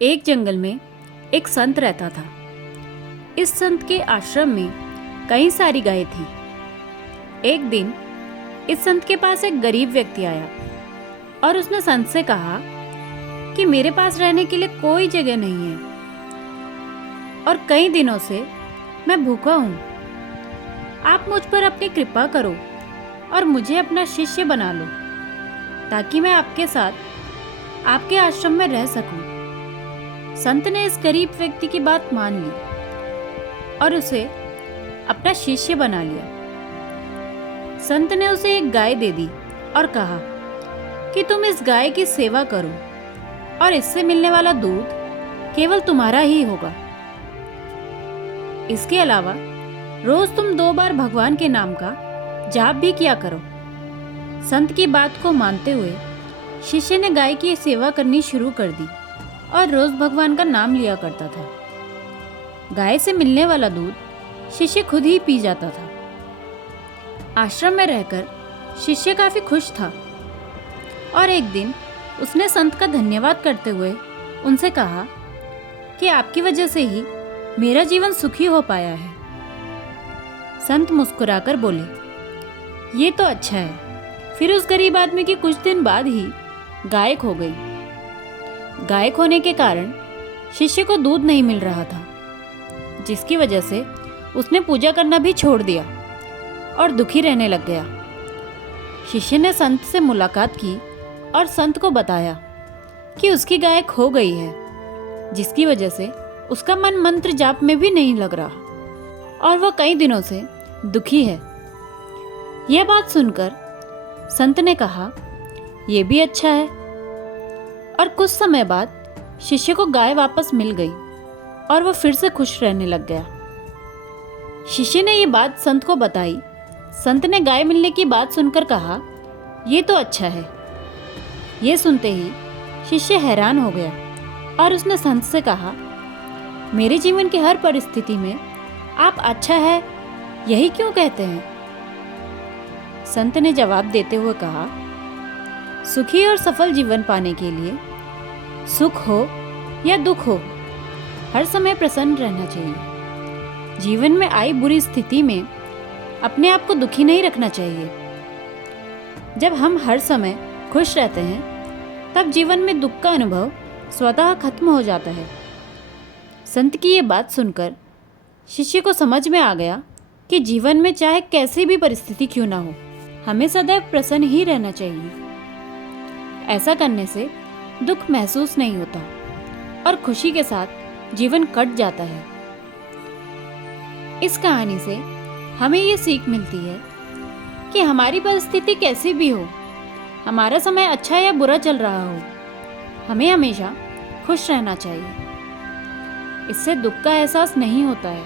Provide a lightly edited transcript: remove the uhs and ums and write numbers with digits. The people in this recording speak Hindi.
एक जंगल में एक संत रहता था। इस संत के आश्रम में कई सारी गायें थी। एक दिन इस संत के पास एक गरीब व्यक्ति आया और उसने संत से कहा कि मेरे पास रहने के लिए कोई जगह नहीं है और कई दिनों से मैं भूखा हूँ। आप मुझ पर अपनी कृपा करो और मुझे अपना शिष्य बना लो ताकि मैं आपके साथ आपके आश्रम में रह सकूं। संत ने इस गरीब व्यक्ति की बात मान ली और उसे अपना शिष्य बना लिया। संत ने उसे एक गाय दे दी और कहा कि तुम इस गाय की सेवा करो और इससे मिलने वाला दूध केवल तुम्हारा ही होगा। इसके अलावा रोज तुम 2 बार भगवान के नाम का जाप भी किया करो। संत की बात को मानते हुए शिष्य ने गाय की सेवा करनी शुरू कर दी और रोज भगवान का नाम लिया करता था। गाय से मिलने वाला दूध शिष्य खुद ही पी जाता था। आश्रम में रहकर शिष्य काफी खुश था और एक दिन उसने संत का धन्यवाद करते हुए उनसे कहा कि आपकी वजह से ही मेरा जीवन सुखी हो पाया है। संत मुस्कुराकर बोले, ये तो अच्छा है। फिर उस गरीब आदमी की कुछ दिन बाद ही गाय खो गई। गायक होने के कारण शिष्य को दूध नहीं मिल रहा था, जिसकी वजह से उसने पूजा करना भी छोड़ दिया और दुखी रहने लग गया। शिष्य ने संत से मुलाकात की और संत को बताया कि उसकी गाय खो गई है, जिसकी वजह से उसका मन मंत्र जाप में भी नहीं लग रहा और वह कई दिनों से दुखी है। यह बात सुनकर संत ने कहा, यह भी अच्छा है। और कुछ समय बाद शिष्य को गाय वापस मिल गई और वह फिर से खुश रहने लग गया। शिष्य ने यह बात संत को बताई। संत ने गाय मिलने की बात सुनकर कहा, यह तो अच्छा है। यह सुनते ही शिष्य हैरान हो गया और उसने संत से कहा, मेरे जीवन की हर परिस्थिति में आप अच्छा है यही क्यों कहते हैं? संत ने जवाब देते हुए कहा, सुखी और सफल जीवन पाने के लिए सुख हो या दुख हो, हर समय प्रसन्न रहना चाहिए। जीवन में आई बुरी स्थिति में अपने आप को दुखी नहीं रखना चाहिए। जब हम हर समय खुश रहते हैं तब जीवन में दुख का अनुभव स्वतः खत्म हो जाता है। संत की ये बात सुनकर शिष्य को समझ में आ गया कि जीवन में चाहे कैसी भी परिस्थिति क्यों ना हो, हमें सदैव प्रसन्न ही रहना चाहिए। ऐसा करने से दुख महसूस नहीं होता और खुशी के साथ जीवन कट जाता है। इस कहानी से हमें ये सीख मिलती है कि हमारी परिस्थिति कैसी भी हो, हमारा समय अच्छा या बुरा चल रहा हो, हमें हमेशा खुश रहना चाहिए। इससे दुख का एहसास नहीं होता है।